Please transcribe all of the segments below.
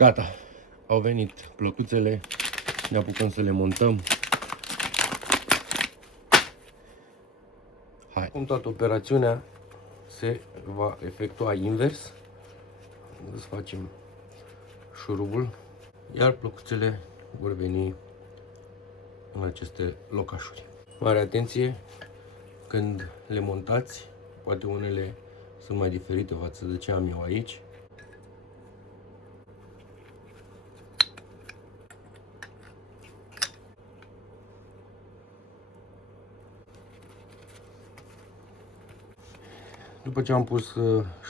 Gata, au venit plăcuțele, ne apucăm să le montăm. Hai. Cum toată operațiunea se va efectua invers, desfacem șurubul, iar plăcuțele vor veni în aceste locașuri. Mare atenție când le montați, poate unele sunt mai diferite față de ce am eu aici. După ce am pus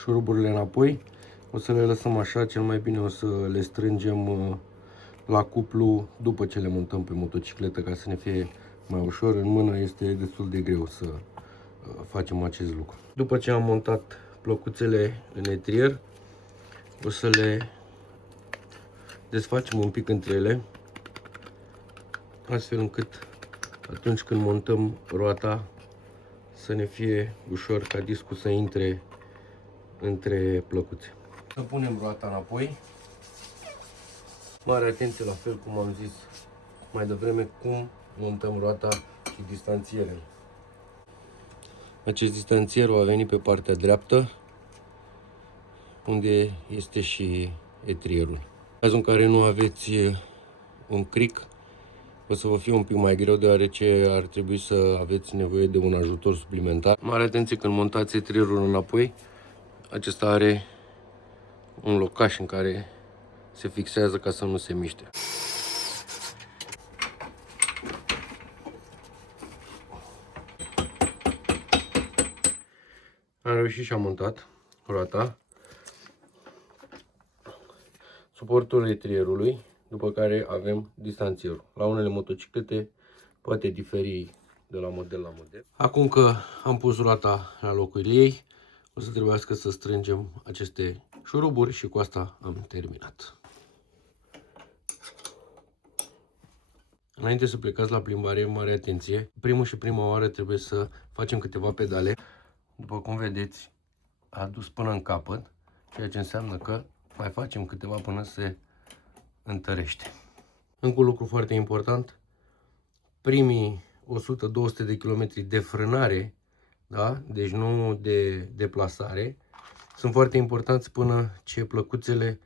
șuruburile înapoi, o să le lăsăm așa, cel mai bine o să le strângem la cuplu după ce le montăm pe motocicletă, ca să ne fie mai ușor. În mână este destul de greu să facem acest lucru. După ce am montat plăcuțele în etrier, o să le desfacem un pic între ele, astfel încât atunci când montăm roata să ne fie ușor ca discul să intre între plăcuțe. Să punem roata înapoi. Mare atenție, la fel cum am zis mai devreme, cum montăm roata și distanțierele. Acest distanțier va veni pe partea dreaptă, unde este și etrierul. În cazul în care nu aveți un cric, o să vă fie un pic mai greu, deoarece ar trebui să aveți nevoie de un ajutor suplimentar. Mare atenție când montați etrierul înapoi, acesta are un locaș în care se fixează ca să nu se miște. Am reușit și am montat roata, suportul etrierului, după care avem distanțierul. La unele motociclete poate diferi de la model la model. Acum că am pus roata la locul ei, o să trebuiască să strângem aceste șuruburi și cu asta am terminat. Înainte să plecați la plimbare, mare atenție, prima oară trebuie să facem câteva pedale. După cum vedeți, a dus până în capăt, ceea ce înseamnă că mai facem câteva până se întărește. Încă un lucru foarte important, primii 100-200 de km de frânare, da? Deci nu de deplasare, sunt foarte importanți până ce plăcuțele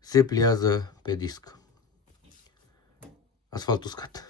se pliază pe disc. Asfalt uscat.